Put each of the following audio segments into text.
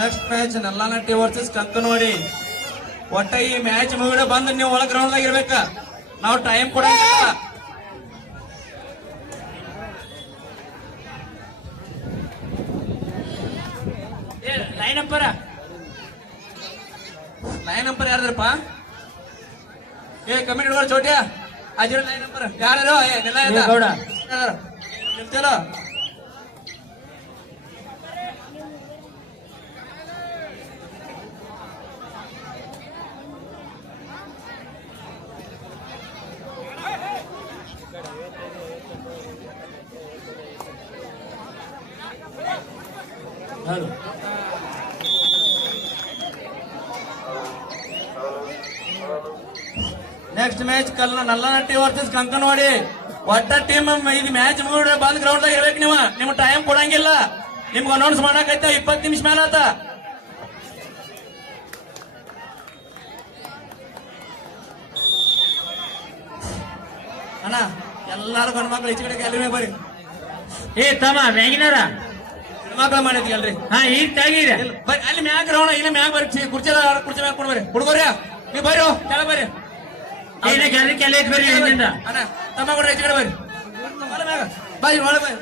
Next match Nallanatti versus Kankanawadi. ಒಟ್ಟ ಈ match ಮುಗಿದ ಬಂದು ನೀವು ಒಳಗ್ ಗ್ರೌಂಡ್ ದಾಗ ಇರ್ಬೇಕ. ನಾವು ಟೈಮ್ ಕೂಡ ಲೈನ್ ನಂಬರ್ ಯಾರದ್ರಪ್ಪ? ಕಮಿಟಿ ಚೋಟ್ಯ ಅಜಿರ ಲೈನ್ ನಂಬರ್ ಯಾರು? ನಿಲ್ತೇಲೋ next match Nallanatti versus Kankanawadi. ಒಟ್ಟ ಟೀಮ್ ಇದು ಮ್ಯಾಚ್ ಮುಗಿದ ಬಂದ್ ಗ್ರೌಂಡ್ ದಾಗ ಇರ್ಬೇಕು. ನಿಮ್ ಟೈಮ್ ಕೊಡಂಗಿಲ್ಲ. ನಿಮ್ಗೆ ಅನೌನ್ಸ್ ಮಾಡಕೈತ 20 ನಿಮಿಷ ಮೇಲೆ ಆತ. ಅಣ್ಣ ಎಲ್ಲಾರು ಗಂಡು ಮಕ್ಳು ಈಚೆ ಕಡೆ ಅಲ್ರಿ ಬರ್ರಿ. ತಮ್ಮ ಮ್ಯಾಗಿನಾರ ಮಕ್ಳು ಮಾಡಿದ್ವಿ ಅಲ್ರಿ. ಈಗ ತೆಗೀರಿ ಅಲ್ಲಿ ಮ್ಯಾಗ ಗ್ರೌಂಡ್ ಇಲ್ಲಿ ಮ್ಯಾಗ ಬರ್ರಿ. ಕುರ್ಚಿ ಮ್ಯಾಗ ಕೊಡ್ಬರ್ರಿ. ಹುಡುಗರ್ಯ ನೀವು ಬರ್ರಿ ಕೆಳ ಬರ್ರಿ. ಕೆಲ ಬರ್ರಿ. ಅಣ್ಣ ತಮ್ಮ ಕೂಡ ಈಚೆ ಕಡೆ ಬರ್ರಿ. ಬಾಯ್ ಒಳ ಬಾಯ್.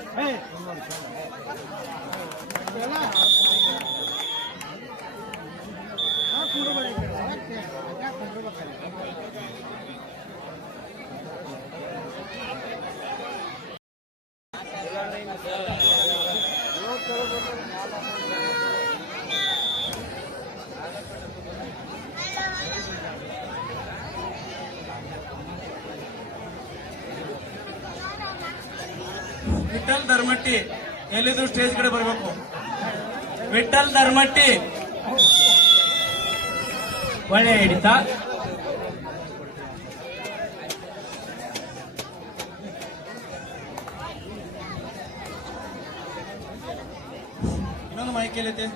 ವಿಠಲ್ ಧರ್ಮಟ್ಟಿ ಎಲ್ಲಿದ್ರು ಸ್ಟೇಜ್ ಕಡೆ ಬರ್ಬೇಕು. ವಿಠಲ್ ಧರ್ಮಟ್ಟಿ ಒಳ್ಳೆ ಹಿಡಿತ. ಇನ್ನೊಂದು ಮೈಕ್ ಎಲ್ಲೈತೆ?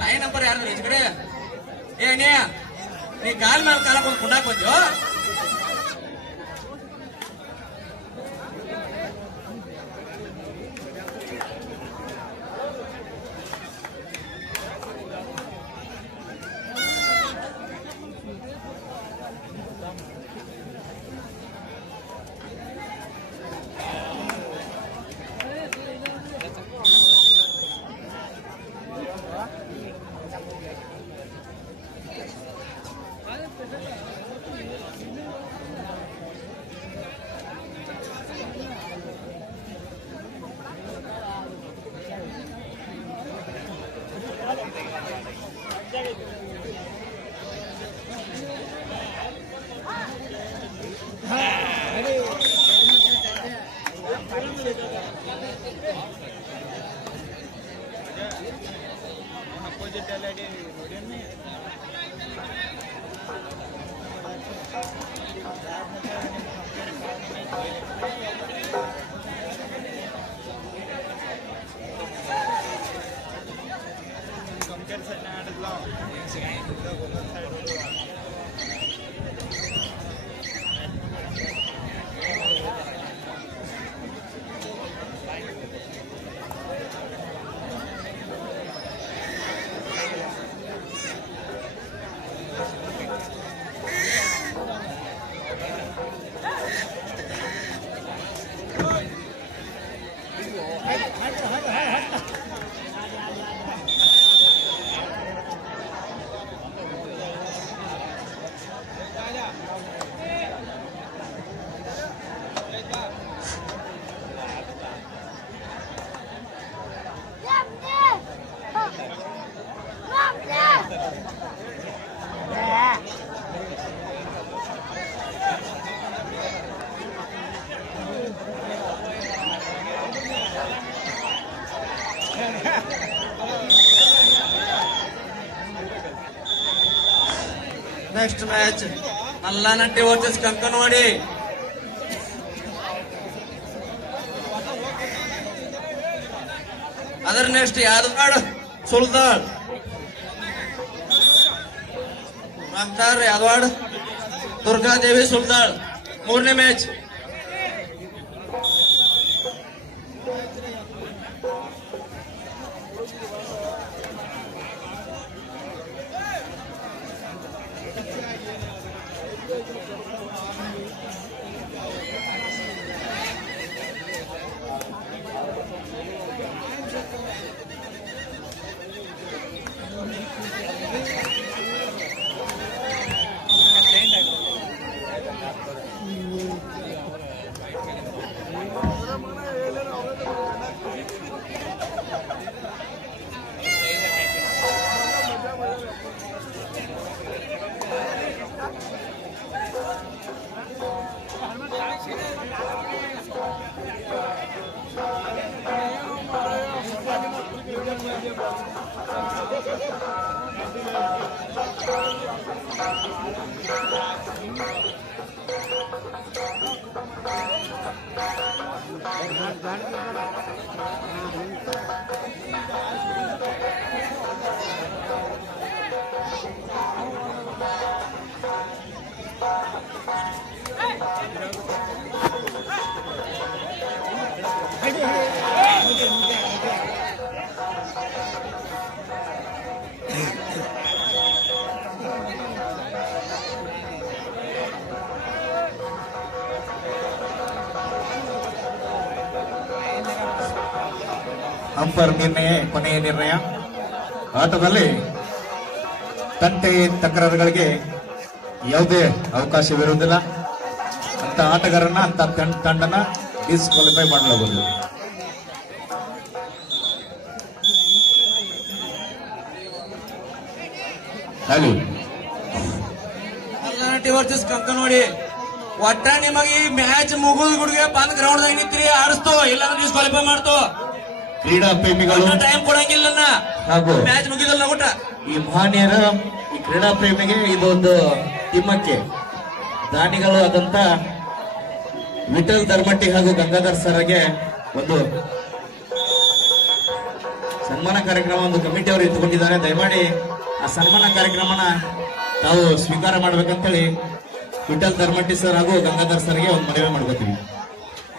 ಲೈನ್ ನಂಬರ್ ಯಾರು ಈಚ ಕಡೆ? ನೀ ಕಾಲ್ ಮೇಲೆ ಕಾಲ ಕುಂಡಾಕ್ ಬಂದ್ಯೋ? Next match Nallanatti versus Kankanawadi. ಅದರ ನೆಕ್ಸ್ಟ್ ಯಾದವಾಡ್ ಸುಲ್ತಾನ್ ಮಾಸ್ಟರ್ ಯಾದವಾಡ್ ದುರ್ಗಾದೇವಿ ಸುಲ್ತಾನ್. ಮೂರನೇ ಮ್ಯಾಚ್ ಅಂಪೈರ್ ನಿರ್ಣಯ ಕೊನೆಯ ನಿರ್ಣಯ. ಆಟದಲ್ಲಿ ತಂಟೆ ತಕರಾರುಗಳಿಗೆ ಯಾವುದೇ ಅವಕಾಶವಿರುವುದಿಲ್ಲ. ಅಂತ ಆಟಗಾರನ ಅಂತ ತಂಡನ ಡಿಸ್ಕ್ವಾಲಿಫೈ ಮಾಡಲಾಗುವುದು. ನಲ್ಲನಟ್ಟಿ ವರ್ಸಸ್ ಕಂಕನವಾಡಿ. ಒಟ್ಟ ನಿಮಗೆ ಈ ಮ್ಯಾಚ್ ಮುಗಿದ ಗುಡ್ಗೆ ಬಂದ್ ಗ್ರೌಂಡ್ ದಾಗ ನಿಂತ್ರಿ ಆಡಿಸ್ತು, ಇಲ್ಲಾಂದ್ರೆ ಡಿಸ್ಕ್ವಾಲಿಫೈ ಮಾಡ್ತು. ಕ್ರೀಡಾ ಪ್ರೇಮಿಗಳು ಟೈಮ್ ಕೊಡಂಗಿಲ್ಲ ಹಾಗೂ ಮ್ಯಾಚ್ ಮುಗಿದಲ್ಲ ಊಟ. ಈ ಮಹನೀಯರ ಈ ಕ್ರೀಡಾ ಪ್ರೇಮಿಗೆ ಇದೊಂದು ತಿಮ್ಮಕ್ಕೆ ದಾನಿಗಳು ಆದಂತ ವಿಠಲ್ ಧರ್ಮಟ್ಟಿ ಹಾಗೂ ಗಂಗಾಧರ್ ಸರ್ಗೆ ಒಂದು ಸನ್ಮಾನ ಕಾರ್ಯಕ್ರಮ ಒಂದು ಕಮಿಟಿ ಅವರು ಇಟ್ಟುಕೊಂಡಿದ್ದಾರೆ. ದಯಮಾಡಿ ಆ ಸನ್ಮಾನ ಕಾರ್ಯಕ್ರಮನ ತಾವು ಸ್ವೀಕಾರ ಮಾಡ್ಬೇಕಂತೇಳಿ ವಿಠಲ್ ಧರ್ಮಟ್ಟಿ ಸರ್ ಹಾಗೂ ಗಂಗಾಧರ್ ಸರ್ಗೆ ಒಂದು ಮನವಿ ಮಾಡ್ಕೋತೀವಿ.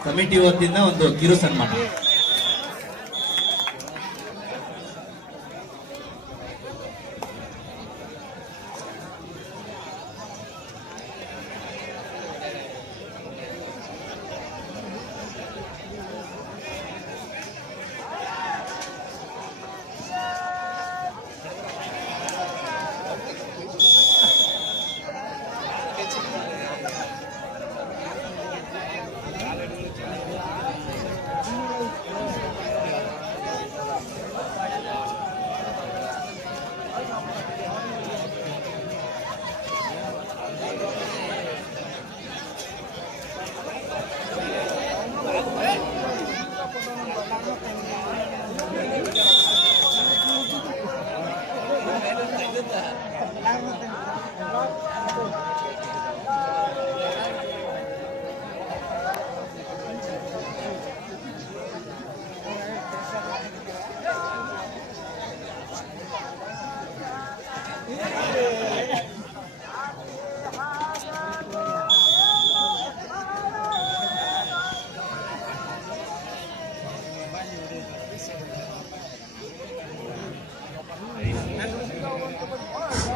ಕಮಿಟಿ ವತಿಯಿಂದ ಒಂದು ಕಿರು ಸನ್ಮಾನ.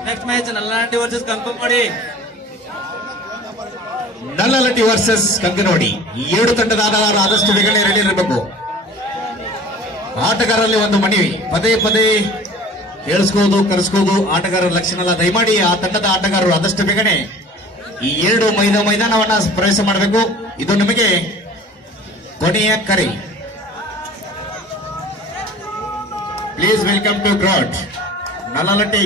Next match Nallanatti versus Kankanawadi. Nallanatti versus Kankanawadi. ಎರಡು ತಂಡದ ಆಟಗಾರರು ಆದಷ್ಟು ಬೇಗನೆ ರೆಡಿ ಇರಬೇಕು. ಆಟಗಾರರಲ್ಲಿ ಒಂದು ಮನವಿ, ಪದೇ ಪದೇ ಹೇಳಿಸ್ಕೋದು ಕರೆಸ್ಕೋದು ಆಟಗಾರರ ಲಕ್ಷಣ ಅಲ್ಲ. ದಯಮಾಡಿ ಆ ತಂಡದ ಆಟಗಾರರು ಆದಷ್ಟು ಬೇಗನೆ ಈ ಎರಡು ಮೈದಾನವನ್ನ ಪ್ರವೇಶ ಮಾಡಬೇಕು. ಇದು ನಿಮಗೆ ಕೊನೆಯ ಕರೆ. Please welcome to ground Nallanatti.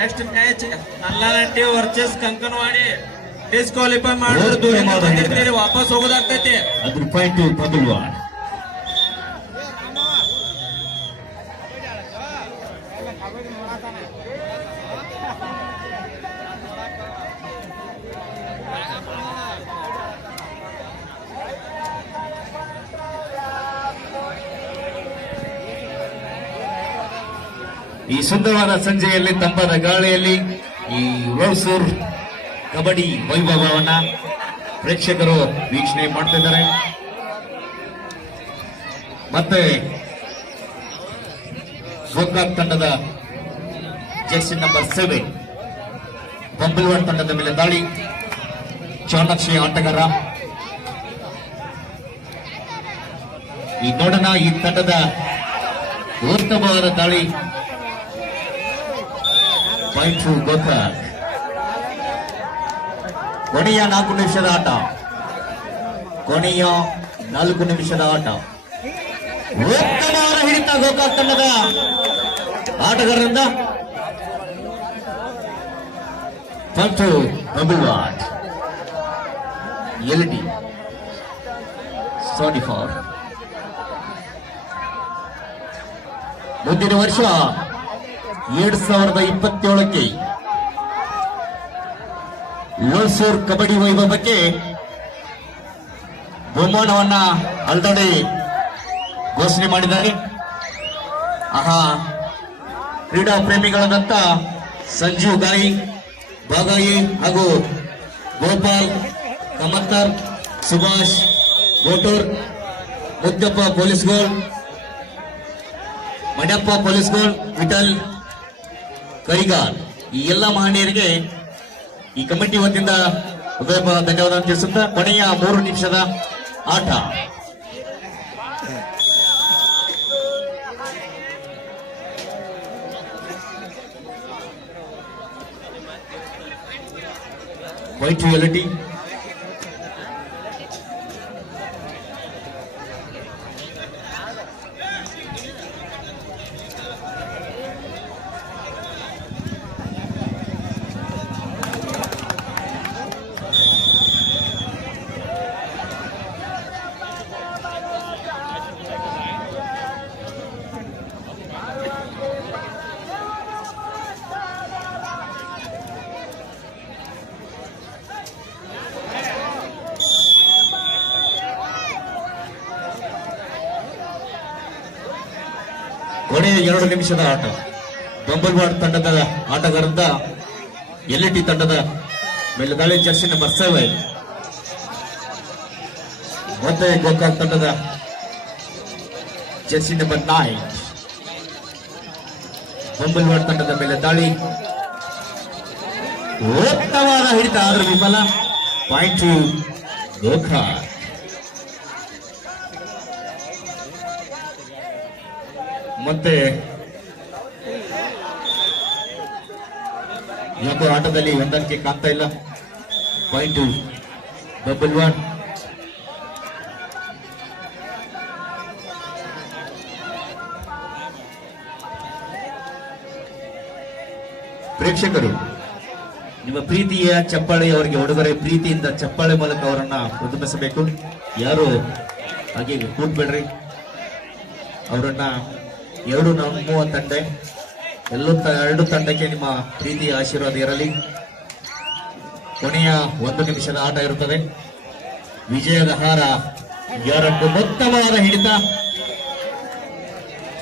Next match Nallanatti versus Kankanawadi disqualify ಹೊರ್ತು ಏನಾದ್ರು ಮಾಡಿದ್ರೆ ವಾಪಸ್ ಹೋಗೋದಾಗ್ತೈತಿ. ಅದ್ರ ಪಾಯಿಂಟ್ ಬದಲ್ವಾಡ್. ಈ ಸುಂದರವಾದ ಸಂಜೆಯಲ್ಲಿ ತಂಪಾದ ಗಾಳಿಯಲ್ಲಿ ಈ ಲೋಸೂರ್ ಕಬಡ್ಡಿ ವೈಭವವನ್ನ ಪ್ರೇಕ್ಷಕರು ವೀಕ್ಷಣೆ ಮಾಡ್ತಿದ್ದಾರೆ. ಮತ್ತೆ ಗೋಕಾಕ್ ತಂಡದ ಜೆರ್ಸಿ ನಂಬರ್ 7 ಬಂಬಲ್ವಾಡ್ ತಂಡದ ಮೇಲೆ ದಾಳಿ. ಚಾಣಾಕ್ಷಿ ಆಟಗಾರ. ಈ ನೋಡೋಣ ಈ ತಂಡದ ಉತ್ತಮವಾದ ದಾಳಿ. Point two Gokak. ಕೊನೆಯ 4 ನಿಮಿಷದ ಆಟ. ಕೊನೆಯ 4 ನಿಮಿಷದ ಆಟ. ಉತ್ತಮವಾದ ಹಿಡಿತ ಗೋಕಾಕ್ ತಂಡದ ಆಟಗಾರರಿಂದ. Point two Bambalwad. LD ಸಾರಿ ಫಾರ್. ಮುಂದಿನ ವರ್ಷ 2027ಕ್ಕೆ ಲೋಸೂರ್ ಕಬಡ್ಡಿ ವೈಭವಕ್ಕೆ ಬಹುಮಾನವನ್ನ ಆಲ್ರೆಡಿ ಘೋಷಣೆ ಮಾಡಿದ್ದಾರೆ. ಆಹಾ, ಕ್ರೀಡಾ ಪ್ರೇಮಿಗಳಾದಂತ ಸಂಜೀವ್ ಗಾಯಿ, ಬಾಗಾಯಿ ಹಾಗೂ ಗೋಪಾಲ್ ಕಮತ್ತರ್, ಸುಭಾಷ್ ಗೋಟೂರ್, ಮುದ್ದಪ್ಪ ಪೊಲೀಸ್ಗೋಳ್, ಮಣಪ್ಪ ಪೊಲೀಸ್ಗೋಳ್, ವಿಠಲ್ ಕರಿಗಾರ್, ಈ ಎಲ್ಲ ಮಹನೀಯರಿಗೆ ಈ ಕಮಿಟಿ ವತಿಯಿಂದ ಹೃದಯ ಧನ್ಯವಾದ ತಿಳಿಸುತ್ತಾ ಕೊನೆಯ 3 ನಿಮಿಷದ ಆಟ. White reality. ಕೊನೆಯ 2 ನಿಮಿಷದ ಆಟ. ಬಂಬಲ್ವಾಡ್ ತಂಡದ ಆಟಗಾರರಿಂದ LT ತಂಡದ ಮೇಲೆ ದಾಳಿ. ಜರ್ಸಿ ನಂಬರ್ 7 ಮತ್ತೆ ಗೋಕಾಕ್ ತಂಡದ ಜರ್ಸಿ ನಂಬರ್ 9 ಬಂಬಲ್ವಾಡ್ ತಂಡದ ಮೇಲೆ ದಾಳಿ. ಉತ್ತಮವಾದ ಹಿಡಿತ ಆದ್ರೆ ವಿಫಲ. Point two Gokak. ಮತ್ತೆ ಯಾಕೋ ಆಟದಲ್ಲಿ ಹೊಂದಾಣಿಕೆ ಕಾಣ್ತಾ ಇಲ್ಲ. Point two Bambalwad. ಪ್ರೇಕ್ಷಕರು ನಿಮ್ಮ ಪ್ರೀತಿಯ ಚಪ್ಪಾಳೆ ಅವರಿಗೆ ಉಡುಗೊರೆ. ಪ್ರೀತಿಯಿಂದ ಚಪ್ಪಾಳೆ ಮೂಲಕ ಅವರನ್ನ ಉದ್ಯಮಿಸಬೇಕು. ಯಾರು ಹಾಗೆ ಕೂತ್ಬೇಡ್ರಿ. ಅವರನ್ನ 2 ನಂಬುವ ತಂಡ, 2 ತಂಡಕ್ಕೆ ನಿಮ್ಮ ಪ್ರೀತಿಯ ಆಶೀರ್ವಾದ ಇರಲಿ. ಕೊನೆಯ 1 ನಿಮಿಷದ ಆಟ ಇರುತ್ತದೆ. ವಿಜಯದ ಹಾರ ಯಾರದ್ದು. ಉತ್ತಮವಾದ ಹಿಡಿತ.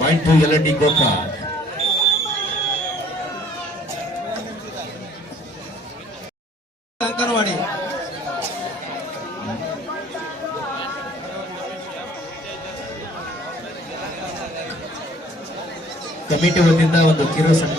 Point to LT Gokak. Kankanwadi committee ವತಿಯಿಂದ ಒಂದು ಕಿರು ಸನ್ಮಾನ.